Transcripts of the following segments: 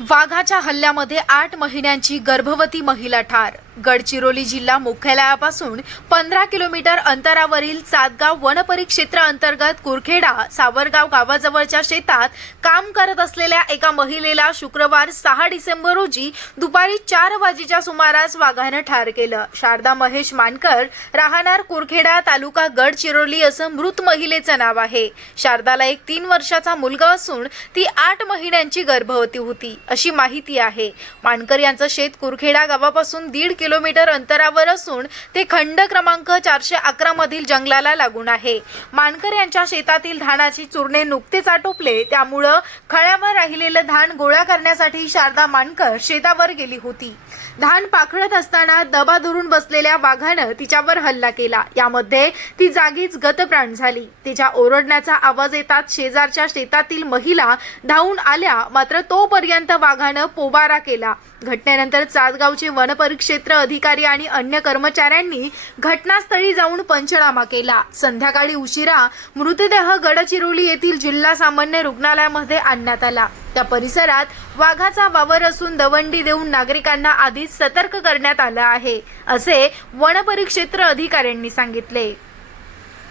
वाघाच्या हल्ल्यामध्ये आठ महिन्यांची गर्भवती महिला ठार गडचिरोली जिल्हा मुख्यालयापासून पंधरा किलोमीटर अंतरावरील सातगाव वनपरिक्षेत्र अंतर्गत कुरखेडा सावरगाव गावाजवळच्या शेतात काम करत असलेल्या एका महिलेला शुक्रवार सहा डिसेंबर रोजी दुपारी चार वाजेच्या सुमारास वाघानं ठार केलं. शारदा महेश मानकर राहणार कुरखेडा तालुका गडचिरोली असं मृत महिलेचं नाव आहे. शारदाला एक तीन वर्षाचा मुलगा असून ती आठ महिन्यांची गर्भवती होती अशी माहिती आहे. मानकर यांचं शेत कुरखेडा गावापासून दीड किलो किलोमीटर अंतरावर असून ते खंड क्रमांक चारशे अकरा मधील जंगलाला लागून आहे. मानकर यांच्या शेतातील धानाची चूर्णे नुकतेच आटोपले त्यामुळं खळ्यावर राहिलेलं धान गोळा करण्यासाठी शारदा मानकर शेतावर गेली होती. धान पाखळत असताना दबा धरून बसलेल्या वाघानं तिच्यावर हल्ला केला. यामध्ये ती जागीच गतप्राण झाली. तिच्या ओरडण्याचा आवाज येतात शेजारच्या शेतातील महिला धावून आल्या मात्र तोपर्यंत वाघानं पोबारा केला. घटनेनंतर चातगावचे वनपरिक्षेत्र अधिकारी आणि अन्य कर्मचाऱ्यांनी घटनास्थळी जाऊन पंचनामा केला. संध्याकाळी उशिरा मृतदेह गडचिरोली येथील जिल्हा सामान्य रुग्णालयामध्ये आणण्यात आला. त्या परिसरात वाघाचा वावर असून दवंडी देऊन नागरिकांना आधीच सतर्क करण्यात आलं आहे असे वनपरिक्षेत्र अधिकाऱ्यांनी सांगितले.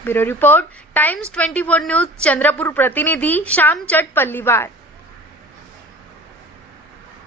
Bureau report Times twenty four news Chandrapur प्रतिनिधी श्याम चट पल्लीवार